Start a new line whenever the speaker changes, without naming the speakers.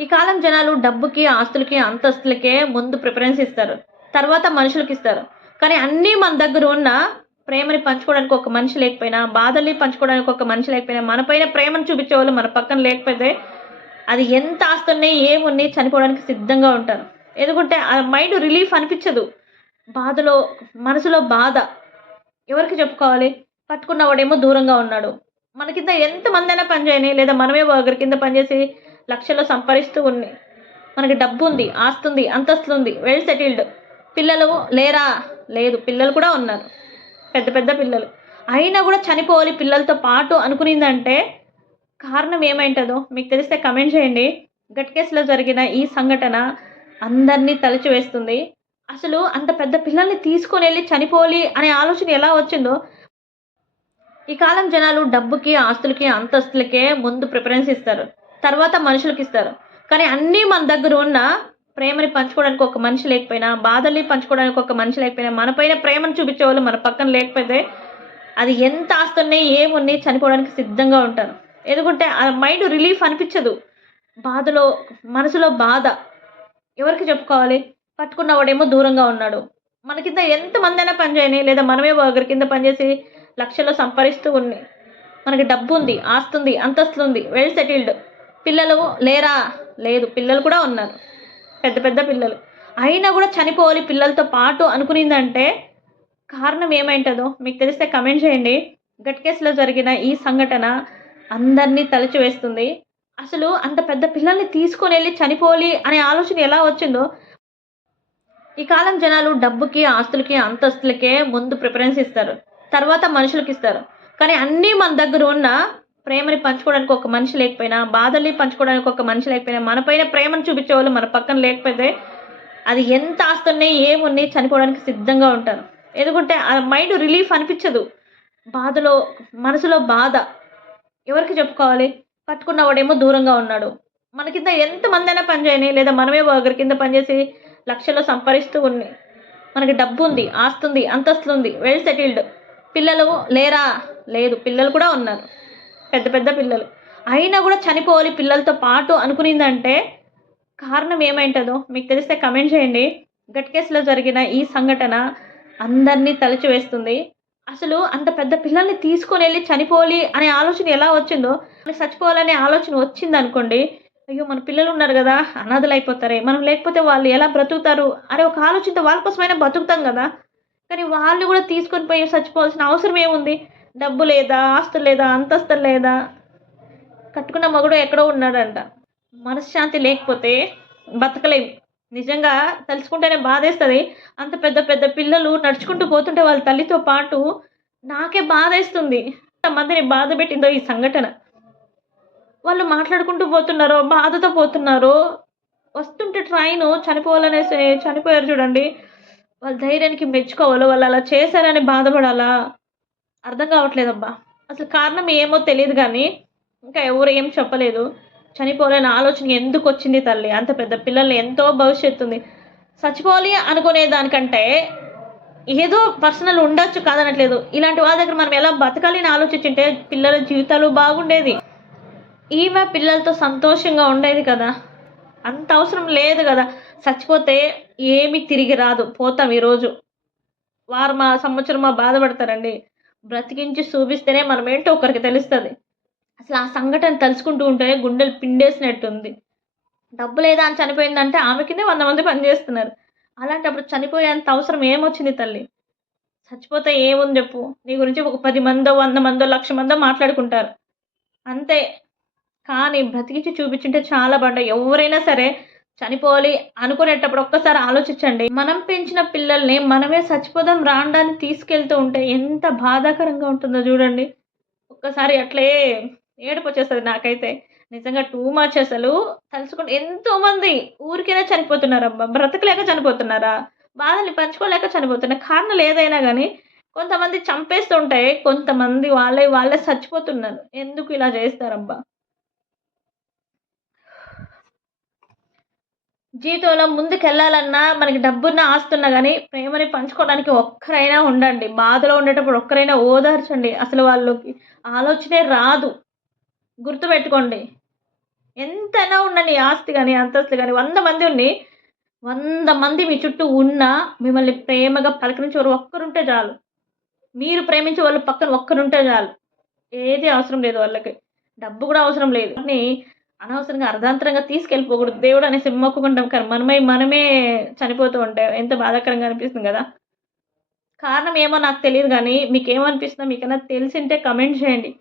ఈ కాలం జనాలు డబ్బుకి ఆస్తులకి అంతస్తులకే ముందు ప్రిఫరెన్స్ ఇస్తారు. తర్వాత మనుషులకి ఇస్తారు. కానీ అన్నీ మన దగ్గర ఉన్న ప్రేమని పంచుకోవడానికి ఒక మనిషి లేకపోయినా బాధల్ని పంచుకోవడానికి ఒక మనిషి లేకపోయినా మన పైన ప్రేమను చూపించే వాళ్ళు మన పక్కన లేకపోతే అది ఎంత ఆస్తున్నాయి ఏమున్నాయి చనిపోవడానికి సిద్ధంగా ఉంటారు. ఎందుకంటే ఆ మైండ్ రిలీఫ్ అనిపించదు. బాధలో మనసులో బాధ. ఎవరికి చెప్పుకోవాలి? పట్టుకున్నవాడేమో దూరంగా ఉన్నాడు. మన కింద ఎంతమంది అయినా పనిచేయని లేదా మనమే ఒకరి కింద పనిచేసి లక్షలు సంపరిస్తూ ఉన్నాయి మనకి డబ్బు ఉంది ఆస్తి ఉంది ఉంది వెల్ సెటిల్డ్ పిల్లలు లేరా? లేదు పిల్లలు కూడా ఉన్నారు. పెద్ద పెద్ద పిల్లలు. అయినా కూడా చనిపోవాలి పిల్లలతో పాటు అనుకునిందంటే కారణం ఏమైంటుందో మీకు తెలిస్తే కమెంట్ చేయండి. గట్కేసులో జరిగిన ఈ సంఘటన అందరినీ తలచివేస్తుంది. అసలు అంత పెద్ద పిల్లల్ని తీసుకొని వెళ్ళి చనిపోవాలి అనే ఆలోచన ఎలా వచ్చిందో? ఈ కాలం జనాలు డబ్బుకి ఆస్తులకి అంతస్తులకే ముందు ప్రిఫరెన్స్ ఇస్తారు. తర్వాత మనుషులకి ఇస్తారు కానీ అన్నీ మన దగ్గర ఉన్న ప్రేమని పంచుకోవడానికి ఒక మనిషి లేకపోయినా బాధల్ని పంచుకోవడానికి ఒక మనిషి లేకపోయినా మన పైన ప్రేమను చూపించే వాళ్ళు మన పక్కన లేకపోతే అది ఎంత ఆస్తున్నాయి ఏమున్నాయి చనిపోవడానికి సిద్ధంగా ఉంటారు. ఎందుకంటే ఆ మైండ్ రిలీఫ్ అనిపించదు. బాధలో మనసులో బాధ. ఎవరికి చెప్పుకోవాలి? పట్టుకున్నవాడేమో దూరంగా ఉన్నాడు. మన కింద ఎంతమంది అయినా పనిచేయని లేదా మనమే ఒకరి కింద పనిచేసి లక్షల్లో సంపాదిస్తూ ఉన్నాయి మనకి డబ్బు ఉంది ఆస్తుంది అంతస్తు ఉంది వెల్ సెటిల్డ్ పిల్లలు లేరా? లేదు పిల్లలు కూడా ఉన్నారు. పెద్ద పెద్ద పిల్లలు. అయినా కూడా చనిపోవాలి పిల్లలతో పాటు అనుకునిందంటే కారణం ఏమైంటుందో మీకు తెలిస్తే కమెంట్ చేయండి. గట్కేసులో జరిగిన ఈ సంఘటన అందరినీ తలచివేస్తుంది. అసలు అంత పెద్ద పిల్లల్ని తీసుకొని వెళ్ళి చనిపోవాలి అనే ఆలోచన ఎలా వచ్చిందో? ఈ కాలం జనాలు డబ్బుకి ఆస్తులకి అంతస్తులకే ముందు ప్రిఫరెన్స్ ఇస్తారు. తర్వాత మనుషులకి ఇస్తారు. కానీ అన్నీ మన దగ్గర ఉన్న ప్రేమని పంచుకోవడానికి ఒక మనిషి లేకపోయినా బాధల్ని పంచుకోవడానికి ఒక మనిషి లేకపోయినా మనపైన ప్రేమను చూపించే వాళ్ళు మన పక్కన లేకపోతే అది ఎంత ఆస్తున్నాయి ఏమున్నాయి చనిపోవడానికి సిద్ధంగా ఉంటారు. ఎందుకంటే ఆ మైండ్ రిలీఫ్ అనిపించదు. బాధలో మనసులో బాధ. ఎవరికి చెప్పుకోవాలి? పట్టుకున్న వాడేమో దూరంగా ఉన్నాడు. మన కింద ఎంతమంది అయినా పనిచేయని లేదా మనమే ఒకరి కింద పనిచేసి లక్షల్లో సంపాదిస్తూ ఉన్నాయి మనకి డబ్బు ఉంది ఆస్తుంది అంతస్తు ఉంది వెల్ సెటిల్డ్ పిల్లలు లేరా? లేదు. పిల్లలు కూడా ఉన్నారు. పెద్ద పెద్ద పిల్లలు. అయినా కూడా చనిపోవాలి పిల్లలతో పాటు అనుకునిందంటే కారణం ఏమైంటుందో మీకు తెలిస్తే కమెంట్ చేయండి. గట్కేసులో జరిగిన ఈ సంఘటన అందరినీ తలచివేస్తుంది. అసలు అంత పెద్ద పిల్లల్ని తీసుకొని వెళ్ళి చనిపోవాలి అనే ఆలోచన ఎలా వచ్చిందో మనకి చచ్చిపోవాలనే ఆలోచన వచ్చింది అనుకోండి అయ్యో మన పిల్లలు ఉన్నారు కదా అనాథలు అయిపోతారే మనం లేకపోతే వాళ్ళు ఎలా బ్రతుకుతారు అనే ఒక ఆలోచనతో వాళ్ళ కోసమైనా బతుకుతాం కదా. కానీ వాళ్ళు కూడా తీసుకొని పోయి చచ్చిపోవాల్సిన అవసరం ఏముంది? డబ్బు లేదా ఆస్తులు లేదా అంతస్తులు లేదా? కట్టుకున్న మగుడు ఎక్కడో ఉన్నాడంట. మనశ్శాంతి లేకపోతే బతకలేం. నిజంగా తలుచుకుంటేనే బాధేస్తుంది. అంత పెద్ద పెద్ద పిల్లలు నడుచుకుంటూ పోతుంటే వాళ్ళ తల్లితో పాటు నాకే బాధేస్తుంది. మందిని బాధ పెట్టిందో ఈ సంఘటన. వాళ్ళు మాట్లాడుకుంటూ పోతున్నారో బాధతో పోతున్నారో వస్తుంటే ట్రైన్ చనిపోవాలనేసి చనిపోయారు చూడండి. వాళ్ళ ధైర్యానికి మెచ్చుకోవాలో? వాళ్ళు అలా చేశారని బాధపడాలా? అర్థం కావట్లేదబ్బా. అసలు కారణం ఏమో తెలియదు కానీ ఇంకా ఎవరు ఏం చెప్పలేదు. చనిపోలేని ఆలోచన ఎందుకు వచ్చింది తల్లి? అంత పెద్ద పిల్లల్ని ఎంతో భవిష్యత్తు ఉంది. చచ్చిపోవాలి అనుకునే దానికంటే ఏదో పర్సనల్ ఉండొచ్చు కాదనట్లేదు. ఇలాంటి వాళ్ళ దగ్గర మనం ఎలా బతకాలి అని ఆలోచించుంటే పిల్లల జీవితాలు బాగుండేది. ఈమె పిల్లలతో సంతోషంగా ఉండేది కదా. అంత అవసరం లేదు కదా. చచ్చిపోతే ఏమి తిరిగి రాదు. పోతాం ఈరోజు. వారు మా సంవత్సరం మా బాధపడతారండి. బ్రతికించి చూపిస్తేనే మనం ఏంటో ఒకరికి తెలుస్తుంది. అసలు ఆ సంఘటన తలుచుకుంటూ ఉంటేనే గుండెలు పిండేసినట్టుంది. డబ్బు లేదా అని చనిపోయిందంటే ఆమె కిందే వంద మంది పనిచేస్తున్నారు అలాంటప్పుడు చనిపోయేంత అవసరం ఏమొచ్చింది తల్లి? చచ్చిపోతే ఏముంది చెప్పు? నీ గురించి ఒక పది మందో వంద మందో లక్ష మందో మాట్లాడుకుంటారు. అంతే. కానీ బ్రతికించి చూపించుంటే చాలా బాగుంటాయి ఎవరైనా సరే చనిపోవాలి అనుకునేటప్పుడు ఒక్కసారి ఆలోచించండి. మనం పెంచిన పిల్లల్ని మనమే చచ్చిపోదాం రాండాన్ని తీసుకెళ్తూ ఉంటే ఎంత బాధాకరంగా ఉంటుందో చూడండి. ఒక్కసారి అట్లే ఏడుపు వచ్చేస్తుంది నాకైతే. నిజంగా టూ మచ్ అసలు. తలుచుకుంటే ఎంతో మంది ఊరికైనా చనిపోతున్నారబ్బా. బ్రతకలేక చనిపోతున్నారా? బాధల్ని పంచుకోలేక చనిపోతున్నారు కారణాలు ఏదైనా కానీ కొంతమంది చంపేస్తుంటే కొంతమంది వాళ్ళే వాళ్ళే చచ్చిపోతున్నారు. ఎందుకు ఇలా చేస్తారబ్బా? జీవితంలో ముందుకెళ్ళాలన్నా మనకి డబ్బున్న ఆస్తున్నా కానీ ప్రేమని పంచుకోవడానికి ఒక్కరైనా ఉండండి. బాధలో ఉండేటప్పుడు ఒక్కరైనా ఓదార్చండి. అసలు వాళ్ళకి ఆలోచనే రాదు. గుర్తుపెట్టుకోండి. ఎంతైనా ఉండండి ఆస్తి కానీ అంతస్తులు కానీ వంద మంది ఉండి వంద మంది మీ చుట్టూ ఉన్నా మిమ్మల్ని ప్రేమగా పలకరించేవారు ఒక్కరుంటే చాలు. మీరు ప్రేమించే వాళ్ళు పక్కన ఒక్కరుంటే చాలు. ఏది అవసరం లేదు వాళ్ళకి. డబ్బు కూడా అవసరం లేదు. కానీ అనవసరంగా అర్ధాంతరంగా తీసుకెళ్ళిపోకూడదు. దేవుడు అనేసి మొక్కుకుంటాం కానీ మనమై మనమే చనిపోతూ ఉంటే ఎంత బాధాకరంగా అనిపిస్తుంది కదా? కారణం ఏమో నాకు తెలియదు కానీ మీకు ఏమనిపిస్తుందో మీకన్నా తెలిసింటే కమెంట్ చేయండి.